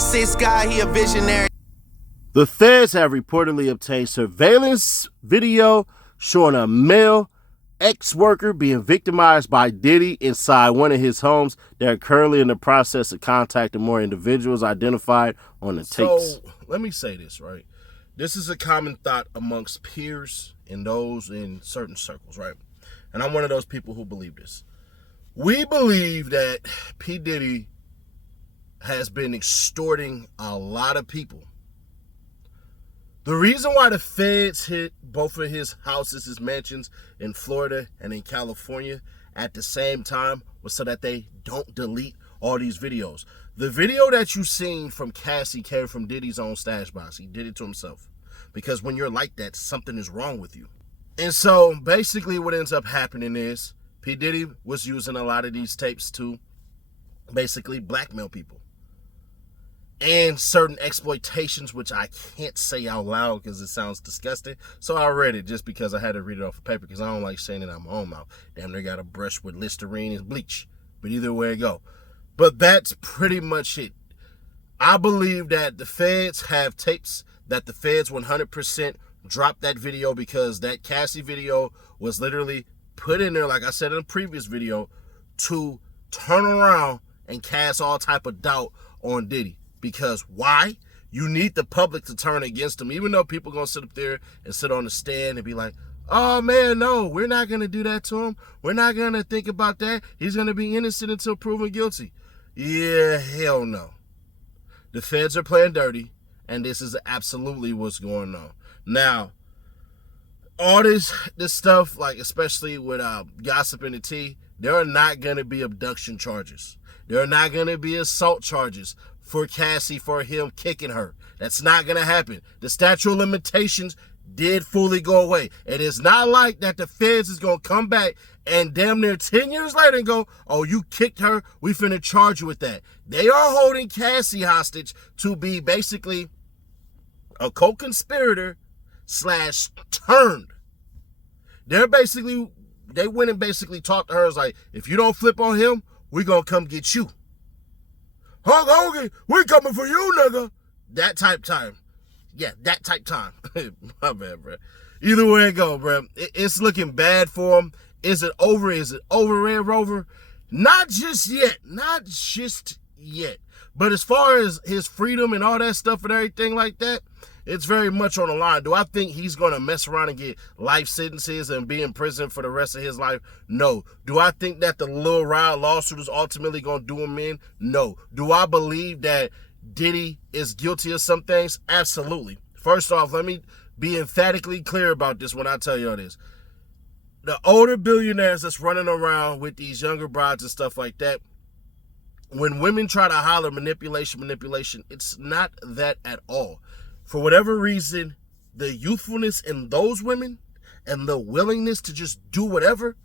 Sis guy, he a visionary. The feds have reportedly obtained surveillance video showing a male ex-worker being victimized by Diddy inside one of his homes. They're currently in the process of contacting more individuals identified on the tapes. So let me say this, right? This is a common thought amongst peers and those in certain circles, right? And I'm one of those people who believe this. We believe that P. Diddy has been extorting a lot of people. The reason why the feds hit both of his houses, his mansions in Florida and in California at the same time was so that they don't delete all these videos. The video that you seen from Cassie came from Diddy's own stash box. He did it to himself. Because when you're like that, something is wrong with you. And so basically what ends up happening is P. Diddy was using a lot of these tapes to basically blackmail people. And certain exploitations, which I can't say out loud because it sounds disgusting. So I read it just because I had to read it off of paper because I don't like saying it out my own mouth. Damn, they got a brush with Listerine and bleach. But either way it go. But that's pretty much it. I believe that the feds have tapes that the feds 100% dropped that video because that Cassie video was literally put in there, like I said in a previous video, to turn around and cast all type of doubt on Diddy. Because why? You need the public to turn against him. Even though people going to sit up there and sit on the stand and be like, oh, man, no, we're not going to do that to him. We're not going to think about that. He's going to be innocent until proven guilty. Yeah, hell no. The feds are playing dirty, and this is absolutely what's going on. Now, all this stuff, like especially with gossip in the tea, there are not going to be abduction charges. There are not going to be assault charges for Cassie for him kicking her. That's not going to happen. The statute of limitations did fully go away. It is not like that the feds is going to come back and damn near 10 years later and go, oh, you kicked her, we finna charge you with that. They are holding Cassie hostage to be basically a co-conspirator / turned. They went and basically talked to her, was like, if you don't flip on him, we gonna come get you. Hulk Hogan, we coming for you, nigga. That type time. Yeah, that type time. My bad, bro. Either way it go, bro. It's looking bad for him. Is it over? Is it over, Red Rover? Not just yet. Not just yet. But as far as his freedom and all that stuff and everything like that, it's very much on the line. Do I think he's going to mess around and get life sentences and be in prison for the rest of his life? No. Do I think that the Lil Rod lawsuit is ultimately going to do him in? No. Do I believe that Diddy is guilty of some things? Absolutely. First off, let me be emphatically clear about this when I tell y'all this. The older billionaires that's running around with these younger brides and stuff like that, when women try to holler manipulation, it's not that at all. For whatever reason, the youthfulness in those women and the willingness to just do whatever,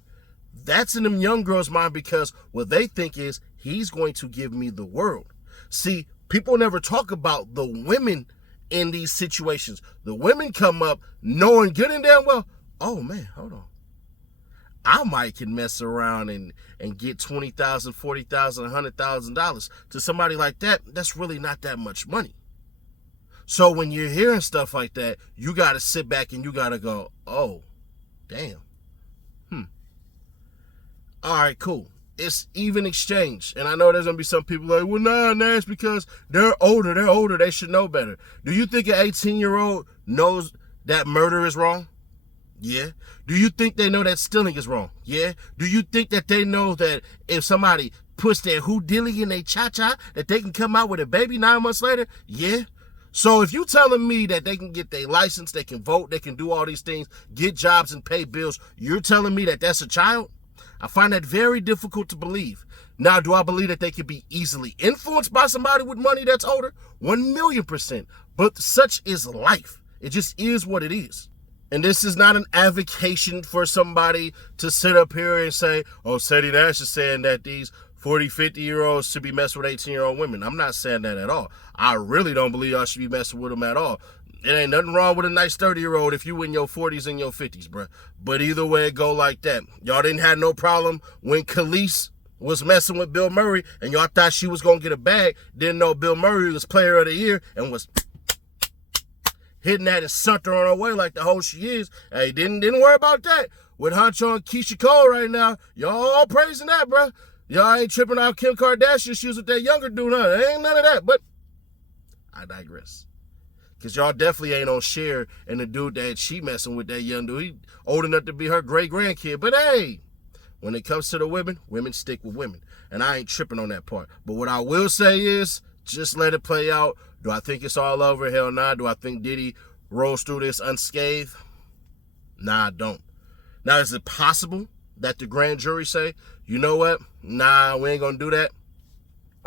that's in them young girls' mind because what they think is he's going to give me the world. See, people never talk about the women in these situations. The women come up knowing good and damn well, oh man, hold on. I might can mess around and get $20,000, $40,000, $100,000 to somebody like that. That's really not that much money. So when you're hearing stuff like that, you got to sit back and you got to go, oh, damn. All right, cool. It's even exchange. And I know there's going to be some people like, well, nah, it's because they're older. They should know better. Do you think an 18-year-old knows that murder is wrong? Yeah. Do you think they know that stealing is wrong? Yeah. Do you think that they know that if somebody puts their hoodilly in their cha-cha, that they can come out with a baby 9 months later? Yeah. So if you telling me that they can get their license, they can vote, they can do all these things, get jobs and pay bills, you're telling me that that's a child? I find that very difficult to believe. Now, do I believe that they can be easily influenced by somebody with money that's older? 1,000,000%. But such is life. It just is what it is. And this is not an advocation for somebody to sit up here and say, oh, Sadie Nash is saying that these 40, 50-year-olds should be messing with 18-year-old women. I'm not saying that at all. I really don't believe y'all should be messing with them at all. It ain't nothing wrong with a nice 30-year-old if you in your 40s and your 50s, bruh. But either way it go like that. Y'all didn't have no problem when Khalees was messing with Bill Murray, and y'all thought she was going to get a bag, didn't know Bill Murray was player of the year, and was hitting that and sucked her on her way like the hoe she is. Hey, didn't worry about that. With Huncho and Keisha Cole right now, y'all all praising that, bro. Y'all ain't tripping out Kim Kardashian. She was with that younger dude, huh? Ain't none of that, but I digress. Because y'all definitely ain't on Cher and the dude that she messing with, that young dude. He old enough to be her great-grandkid. But hey, when it comes to the women stick with women. And I ain't tripping on that part. But what I will say is, just let it play out. Do I think it's all over? Hell nah. Do I think Diddy rolls through this unscathed? Nah, I don't. Now, is it possible that the grand jury say, you know what? Nah, we ain't going to do that?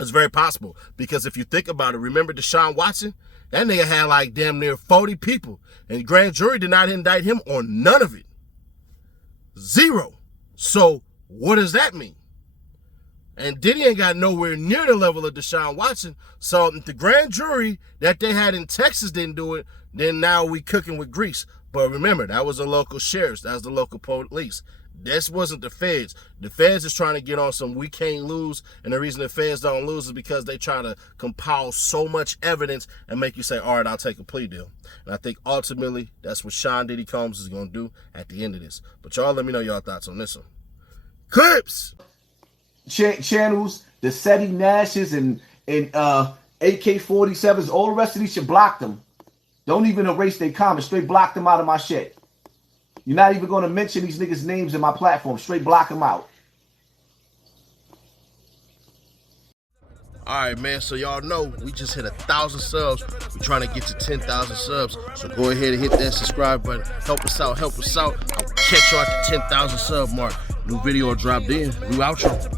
It's very possible. Because if you think about it, remember Deshaun Watson? That nigga had like damn near 40 people. And the grand jury did not indict him on none of it. Zero. So what does that mean? And Diddy ain't got nowhere near the level of Deshaun Watson. So if the grand jury that they had in Texas didn't do it, then now we cooking with grease. But remember, that was the local sheriffs. That was the local police. This wasn't the feds. The feds is trying to get on some we can't lose. And the reason the feds don't lose is because they try to compile so much evidence and make you say, all right, I'll take a plea deal. And I think ultimately that's what Sean Diddy Combs is going to do at the end of this. But y'all let me know y'all thoughts on this one. Clips! Channels, the SETI Nashes and AK-47s, all the rest of these should block them. Don't even erase their comments. Straight block them out of my shit. You're not even going to mention these niggas' names in my platform. Straight block them out. All right, man, so y'all know we just hit 1,000 subs. We're trying to get to 10,000 subs. So go ahead and hit that subscribe button. Help us out. I'll catch y'all at the 10,000 sub mark. New video dropped in. We outro.